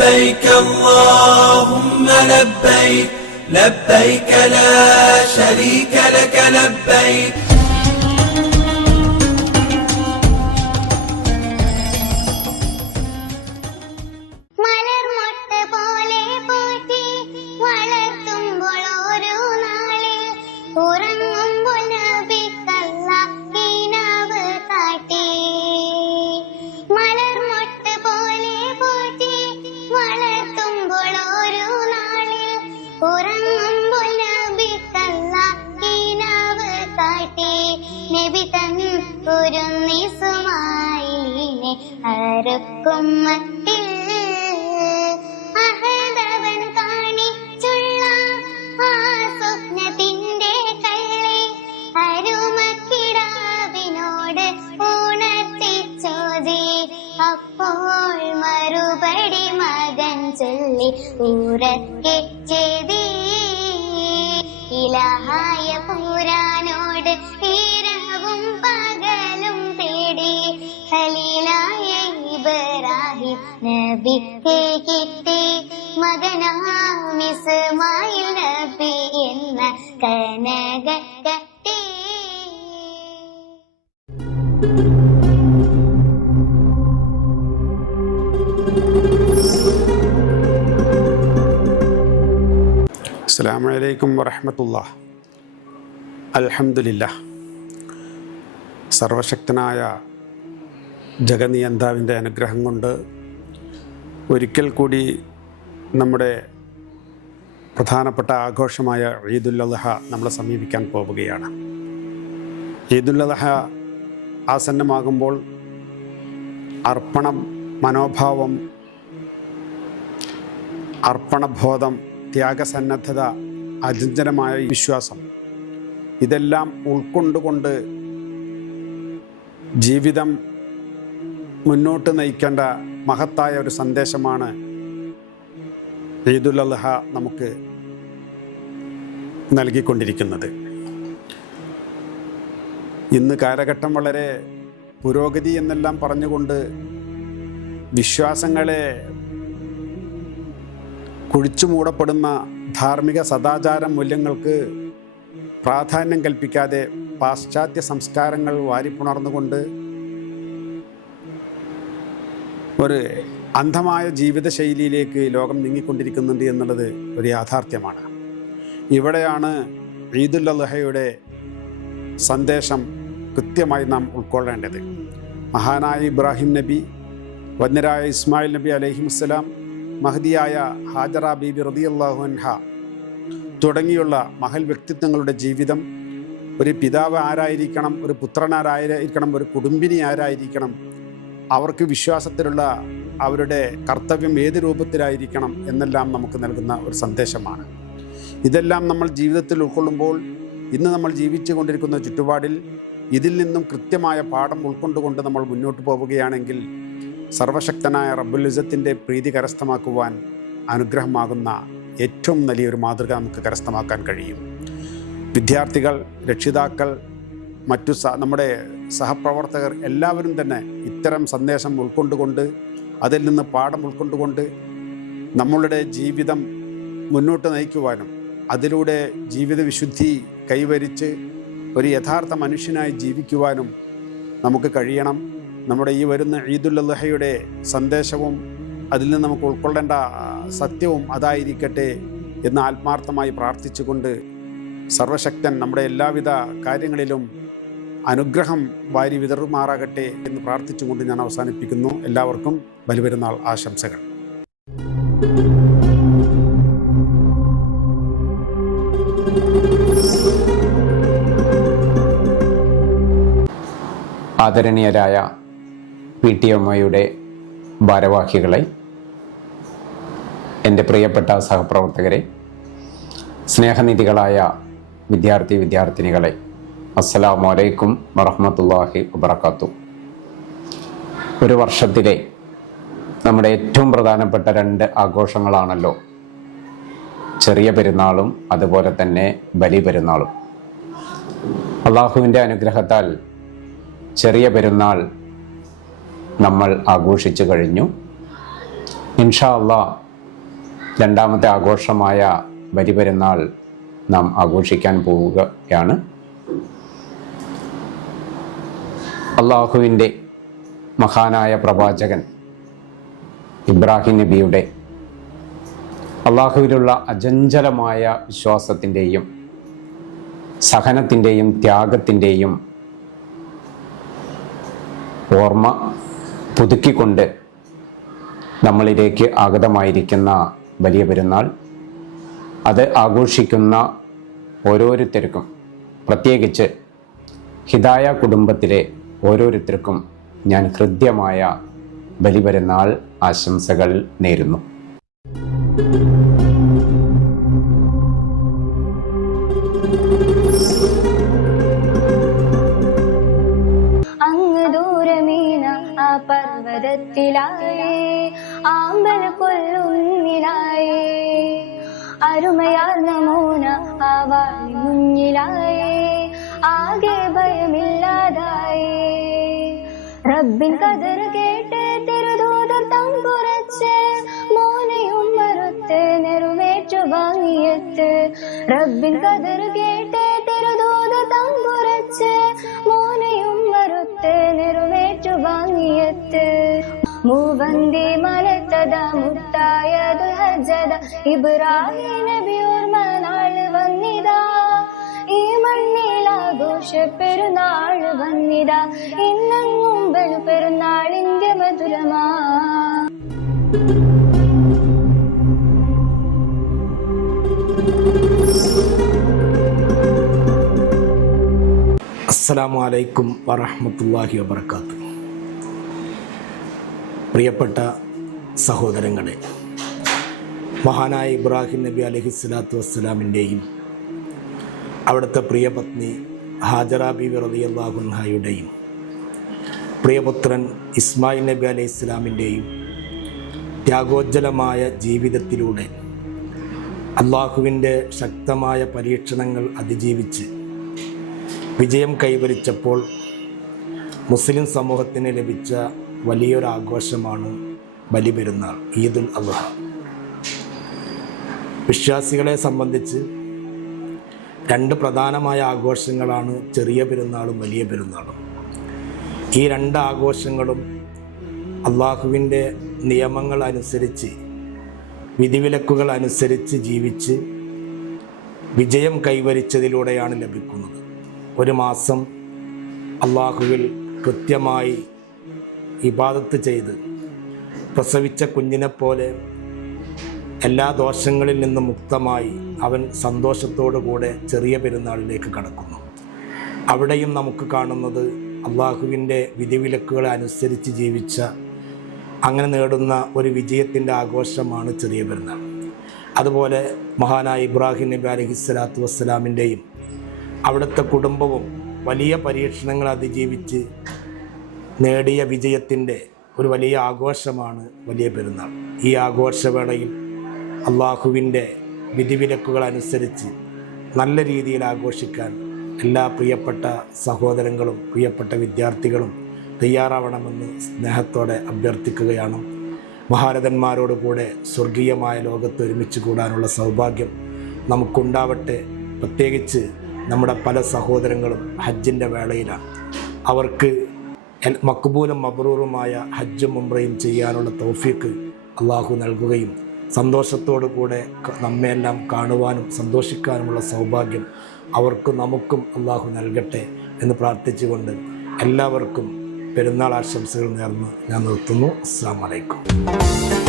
لبيك اللهم لبيك لبيك لا شريك لك لبيك. അഹദവൻ കാണിച്ചുള്ള ആ സ്വപ്നത്തിന്റെ കള്ളി അരുമക്കിടാവിനോട് ഉണർത്തിച്ചോതി. അപ്പോൾ മറുപടി മകൻ ചൊല്ലി ഉറക്കെ ചെയ്തി. ഇലാഹായ പുരാനോട് ഇരവും പകലും തേടി ഖലീലായ ഇബ്രാഹിം നബിക്ക് കിട്ടി മകനാം ഇസ്മായിൽ നബി എന്ന കനകക്കട്ടി. അസ്സലാമു അലൈക്കും വറഹ്മത്തുള്ളാഹി. അൽഹംദുലില്ലാഹ്. സർവശക്തനായ ജഗനിയന്താവിൻ്റെ അനുഗ്രഹം കൊണ്ട് ഒരിക്കൽ കൂടി നമ്മുടെ പ്രധാനപ്പെട്ട ആഘോഷമായ ഈദുൽ അദ്ഹ നമ്മളെ സമീപിക്കാൻ പോവുകയാണ്. ഈദുൽ അദ്ഹ ആസന്നമാകുമ്പോൾ അർപ്പണം മനോഭാവം, അർപ്പണബോധം, ത്യാഗസന്നദ്ധത, അചഞ്ചലമായ വിശ്വാസം, ഇതെല്ലാം ഉൾക്കൊണ്ടുകൊണ്ട് ജീവിതം മുന്നോട്ട് നയിക്കേണ്ട മഹത്തായ ഒരു സന്ദേശമാണ് ഈദുൽ അദ്ഹ നമുക്ക് നൽകിക്കൊണ്ടിരിക്കുന്നത്. ഇന്ന് കാലഘട്ടം വളരെ പുരോഗതി എന്നെല്ലാം പറഞ്ഞുകൊണ്ട് വിശ്വാസങ്ങളെ കുഴിച്ചു മൂടപ്പെടുന്ന ധാർമ്മിക സദാചാര മൂല്യങ്ങൾക്ക് പ്രാധാന്യം കൽപ്പിക്കാതെ പാശ്ചാത്യ സംസ്കാരങ്ങൾ വാരിപ്പുണർന്നുകൊണ്ട് ഒരു അന്ധമായ ജീവിതശൈലിയിലേക്ക് ലോകം നീങ്ങിക്കൊണ്ടിരിക്കുന്നുണ്ട് എന്നുള്ളത് ഒരു യാഥാർത്ഥ്യമാണ്. ഇവിടെയാണ് ഈദുൽ അദ്ഹയുടെ സന്ദേശം കൃത്യമായി നാം ഉൾക്കൊള്ളേണ്ടത്. മഹാനായ ഇബ്രാഹിം നബി, വന്യരായ ഇസ്മായിൽ നബി അലൈഹിസ്സലാം, മഹദിയായ ഹാജറ ബീബി റളിയല്ലാഹു അൻഹ തുടങ്ങിയുള്ള മഹൽ വ്യക്തിത്വങ്ങളുടെ ജീവിതം, ഒരു പിതാവ് ആരായിരിക്കണം, ഒരു പുത്രൻ ആരായിരിക്കണം, ഒരു കുടുംബിനി ആരായിരിക്കണം, അവർക്ക് വിശ്വാസത്തിലുള്ള അവരുടെ കർത്തവ്യം ഏത് രൂപത്തിലായിരിക്കണം എന്നെല്ലാം നമുക്ക് നൽകുന്ന ഒരു സന്ദേശമാണ്. ഇതെല്ലാം നമ്മൾ ജീവിതത്തിൽ ഉൾക്കൊള്ളുമ്പോൾ ഇന്ന് നമ്മൾ ജീവിച്ചു കൊണ്ടിരിക്കുന്ന ചുറ്റുപാടിൽ ഇതിൽ നിന്നും കൃത്യമായ പാഠം ഉൾക്കൊണ്ടുകൊണ്ട് നമ്മൾ മുന്നോട്ട് പോവുകയാണെങ്കിൽ സർവശക്തനായ റബ്ബുൽ ഇസ്സത്തിൻ്റെ പ്രീതി കരസ്ഥമാക്കുവാൻ അനുഗ്രഹമാകുന്ന ഏറ്റവും വലിയൊരു മാതൃക നമുക്ക് കരസ്ഥമാക്കാൻ കഴിയും. വിദ്യാർത്ഥികൾ, രക്ഷിതാക്കൾ, മറ്റു നമ്മുടെ സഹപ്രവർത്തകർ എല്ലാവരും തന്നെ ഇത്തരം സന്ദേശം ഉൾക്കൊണ്ടുകൊണ്ട് അതിൽ നിന്ന് പാഠം ഉൾക്കൊണ്ടുകൊണ്ട് നമ്മളുടെ ജീവിതം മുന്നോട്ട് നയിക്കുവാനും അതിലൂടെ ജീവിത വിശുദ്ധി കൈവരിച്ച് ഒരു യഥാർത്ഥ മനുഷ്യനായി ജീവിക്കുവാനും നമുക്ക് കഴിയണം. നമ്മുടെ ഈ വരുന്ന ഈദുൽ അദ്ഹയുടെ സന്ദേശവും അതിൽ നിന്ന് നമുക്ക് ഉൾക്കൊള്ളേണ്ട സത്യവും അതായിരിക്കട്ടെ എന്ന് ആത്മാർത്ഥമായി പ്രാർത്ഥിച്ചുകൊണ്ട് സർവശക്തൻ നമ്മുടെ എല്ലാവിധ കാര്യങ്ങളിലും അനുഗ്രഹം വാരി വിതറുമാറാകട്ടെ എന്ന് പ്രാർത്ഥിച്ചുകൊണ്ട് ഞാൻ അവസാനിപ്പിക്കുന്നു. എല്ലാവർക്കും ബലിപെരുന്നാൾ ആശംസകൾ. ആദരണീയരായ PTMയുടെ ഭാരവാഹികളെ, എൻ്റെ പ്രിയപ്പെട്ട സഹപ്രവർത്തകരെ, സ്നേഹനിധികളായ വിദ്യാർത്ഥിനികളെ, അസ്സലാമു അലൈക്കും വറഹ്മത്തുള്ളാഹി വബറകാതുഹു. ഒരു വർഷത്തിലെ നമ്മുടെ ഏറ്റവും പ്രധാനപ്പെട്ട 2 ആഘോഷങ്ങളാണല്ലോ ചെറിയ പെരുന്നാളും അതുപോലെ തന്നെ ബലി പെരുന്നാളും. അള്ളാഹുവിൻ്റെ അനുഗ്രഹത്താൽ ചെറിയ പെരുന്നാൾ നമ്മൾ ആഘോഷിച്ചു കഴിഞ്ഞു. ഇൻഷാ അല്ലാഹ് രണ്ടാമത്തെ ആഘോഷമായ ബലിപെരുന്നാൾ നാം ആഘോഷിക്കാൻ പോവുകയാണ്. അള്ളാഹുവിൻ്റെ മഹാനായ പ്രവാചകൻ ഇബ്രാഹിം നബിയുടെ അള്ളാഹുവിലുള്ള അചഞ്ചലമായ വിശ്വാസത്തിൻ്റെയും സഹനത്തിൻ്റെയും ത്യാഗത്തിൻ്റെയും ഓർമ്മ പുതുക്കിക്കൊണ്ട് നമ്മളിലേക്ക് ആഗതമായിരിക്കുന്ന വലിയ പെരുന്നാൾ, അത് ആഘോഷിക്കുന്ന ഓരോരുത്തർക്കും, പ്രത്യേകിച്ച് ഹിദായ കുടുംബത്തിലെ ഓരോരുത്തർക്കും ഞാൻ ഹൃദ്യമായ ബലിപെരുന്നാൾ ആശംസകൾ നേരുന്നു. അങ്ങ് ദൂരമീന ആ പർവ്വതത്തിലായേ, ആമ്പൽ കൊല്ലുന്നിലായേ, അരുമയാർന്ന മൗന ആ വാളി മുന്നിലായേ, ആകെ ഭയമില്ലാതായേ. റബ്ബിൻ കദർ കേട്ട് തിരുദൂതർ തമ്പുരച്ച്, മോനെയും മറുത്ത് നിറവേറ്റു വാങ്ങിയെത്ത്. റബ്ബിൻ കദർ കേട്ട് തിരുദൂതർ തമ്പുരച്ച്, മോനെയും മറുത്ത് നിറവേറ്റു വാങ്ങിയെത്ത്. മൂവന്തി മലത്തത മുത്തായ ദുൽഹജ്ജത, ഇബ്രാഹിം നബി ഓർമ്മ നാള് വന്നിതാ. ഈ മണ്ണിൽ ആഘോഷ പെരുന്നാൾ വന്നിതാ, ഇന്നെങ്ങും ബലിപെരുന്നാളിന്റെ മധുരമാ. അസ്സലാമു അലൈക്കും വറഹ്മത്തുള്ളാഹി വബറകാതുഹു. പ്രിയപ്പെട്ട സഹോദരങ്ങളെ, മഹാനായ ഇബ്രാഹിം നബി അലൈഹിസ്സലാത്തു വസ്സലാമിൻ്റെയും അവിടുത്തെ പ്രിയപത്നി ഹാജറ ബീവി റളിയല്ലാഹു അൻഹയുടെയും പ്രിയപുത്രൻ ഇസ്മായിൽ നബി അലൈഹിസ്സലാമിൻ്റെയും ത്യാഗോജ്ജലമായ ജീവിതത്തിലൂടെ അള്ളാഹുവിൻ്റെ ശക്തമായ പരീക്ഷണങ്ങൾ അതിജീവിച്ച് വിജയം കൈവരിച്ചപ്പോൾ മുസ്ലിം സമൂഹത്തിന് ലഭിച്ച വലിയൊരാഘോഷമാണ് ബലിപെരുന്നാൾ, ഈദുൽ അദ്ഹ. വിശ്വാസികളെ സംബന്ധിച്ച് രണ്ട് പ്രധാനമായ ആഘോഷങ്ങളാണ് ചെറിയ പെരുന്നാളും വലിയ പെരുന്നാളും. ഈ രണ്ട് ആഘോഷങ്ങളും അള്ളാഹുവിൻ്റെ നിയമങ്ങൾ അനുസരിച്ച്, വിധിവിലക്കുകൾ അനുസരിച്ച് ജീവിച്ച് വിജയം കൈവരിച്ചതിലൂടെയാണ് ലഭിക്കുന്നത്. ഒരു മാസം അള്ളാഹുവിൽ കൃത്യമായി ഇബാദത്ത് ചെയ്ത് പ്രസവിച്ച കുഞ്ഞിനെപ്പോലെ എല്ലാ ദോഷങ്ങളിൽ നിന്നും മുക്തമായി അവൻ സന്തോഷത്തോടുകൂടെ ചെറിയ പെരുന്നാളിലേക്ക് കടക്കുന്നു. അവിടെയും നമുക്ക് കാണുന്നത് അള്ളാഹുവിൻ്റെ വിധിവിലക്കുകളെ അനുസരിച്ച് ജീവിച്ച, അങ്ങനെ നേടുന്ന ഒരു വിജയത്തിൻ്റെ ആഘോഷമാണ് ചെറിയ പെരുന്നാൾ. അതുപോലെ മഹാനായ ഇബ്രാഹിം നബി അലൈഹിസ്സലാത്തു വസ്സലാമിൻ്റെയും അവിടുത്തെ കുടുംബവും വലിയ പരീക്ഷണങ്ങൾ അതിജീവിച്ച് നേടിയ വിജയത്തിൻ്റെ ഒരു വലിയ ആഘോഷമാണ് വലിയ പെരുന്നാൾ. ഈ ആഘോഷവേളയിൽ അള്ളാഹുവിൻ്റെ വിധിവിലക്കുകൾ അനുസരിച്ച് നല്ല രീതിയിൽ ആഘോഷിക്കാൻ എല്ലാ പ്രിയപ്പെട്ട സഹോദരങ്ങളും പ്രിയപ്പെട്ട വിദ്യാർത്ഥികളും തയ്യാറാവണമെന്ന് സ്നേഹത്തോടെ അഭ്യർത്ഥിക്കുകയാണ്. മഹാരഥന്മാരോട് കൂടെ സ്വർഗീയമായ ലോകത്ത് ഒരുമിച്ച് കൂടാനുള്ള സൗഭാഗ്യം നമുക്കുണ്ടാവട്ടെ. പ്രത്യേകിച്ച് നമ്മുടെ പല സഹോദരങ്ങളും ഹജ്ജിൻ്റെ വേളയിലാണ്. അവർക്ക് മക്ബൂലും മബ്രൂറുമായ ഹജ്ജും ഉംറയും ചെയ്യാനുള്ള തൗഫീഖ് അള്ളാഹു നൽകുകയും സന്തോഷത്തോടു കൂടെ നമ്മെല്ലാം കാണുവാനും സന്തോഷിക്കാനുമുള്ള സൗഭാഗ്യം അവർക്കും നമുക്കും അള്ളാഹു നൽകട്ടെ എന്ന് പ്രാർത്ഥിച്ചുകൊണ്ട് എല്ലാവർക്കും പെരുന്നാൾ ആശംസകൾ നേർന്ന് ഞാൻ നിർത്തുന്നു. അസ്സലാമു അലൈക്കും.